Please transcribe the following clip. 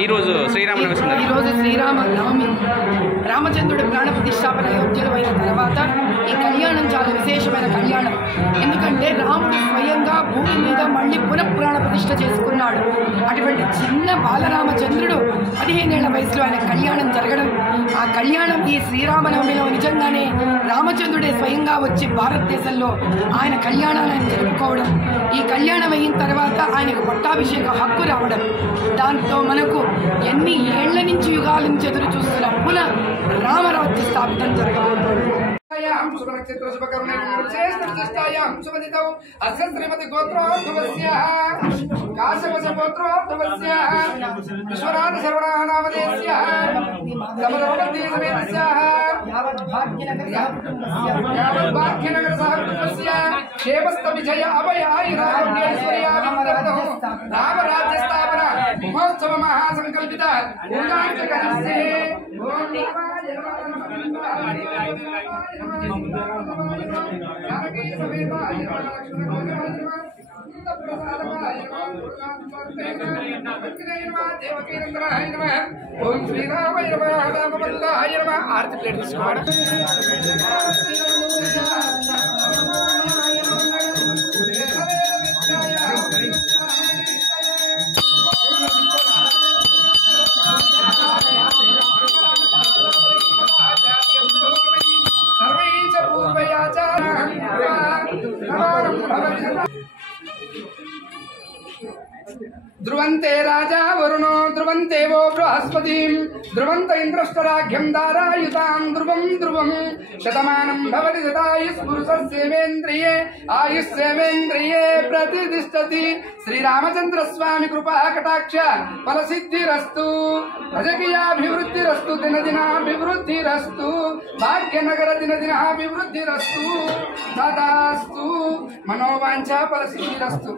ఈరోజు శ్రీరామనవమి ఈరోజు శ్రీరామ నవమి రామచంద్రుడి ప్రాణ ప్రతిష్టాపన అయోధ్యలో అయిన తర్వాత ఈ కళ్యాణం చాలా విశేషమైన కళ్యాణం. ఎందుకంటే రాముడు స్వయంగా భూమి మీద మళ్ళీ పునఃప్రాణ ప్రతిష్ఠ చేసుకున్నాడు. అటువంటి చిన్న బాలరామచంద్రుడు 15 ఏళ్ల వయసులో ఆయన కళ్యాణం జరగడం, ఆ కళ్యాణం ఈ శ్రీరామనవమిలో నిజంగానే రామచంద్రుడే స్వయంగా వచ్చి భారతదేశంలో ఆయన కళ్యాణాన్ని ఆయన జరుపుకోవడం, ఈ కళ్యాణం అయిన తర్వాత ఆయనకు పట్టాభిషేక హక్కు రావడం, దాంతో మనకు ఎన్ని ఏళ్ల నుంచి యుగాల నుంచి ఎదురు చూస్తున్న పునః రామరాజ్య స్థాపితం జరగబోతోంది. మహోత్సవ మహాసంకల్పిత ఓం శ్రీరామాయ నమః రామభద్రాయ నమః. ఆరతి ప్లేట్ తీసుకోవడం ध्रुवन्ते राजा वरुणो ध्रुवन्ते वो बृहस्पति ध्रुवन्त इंद्रष्टराघ्यं दारायुतां ध्रुवं ध्रुवं शतमानं भवति शतायुष्पुरुषस्येवेन्द्रिये आयुष्येवेन्द्रिये प्रतिष्ठति. श्रीरामचंद्र स्वामी कृपा कटाक्ष फलसिद्धिरस्तु भजकीयाभिवृद्धिरस्तु दिनदिनाभिवृद्धिरस्तु भाग्यनगर दिनदिनाभिवृद्धिरस्तु तदास्तु मनोवांछा फलसिद्धिरस्तु.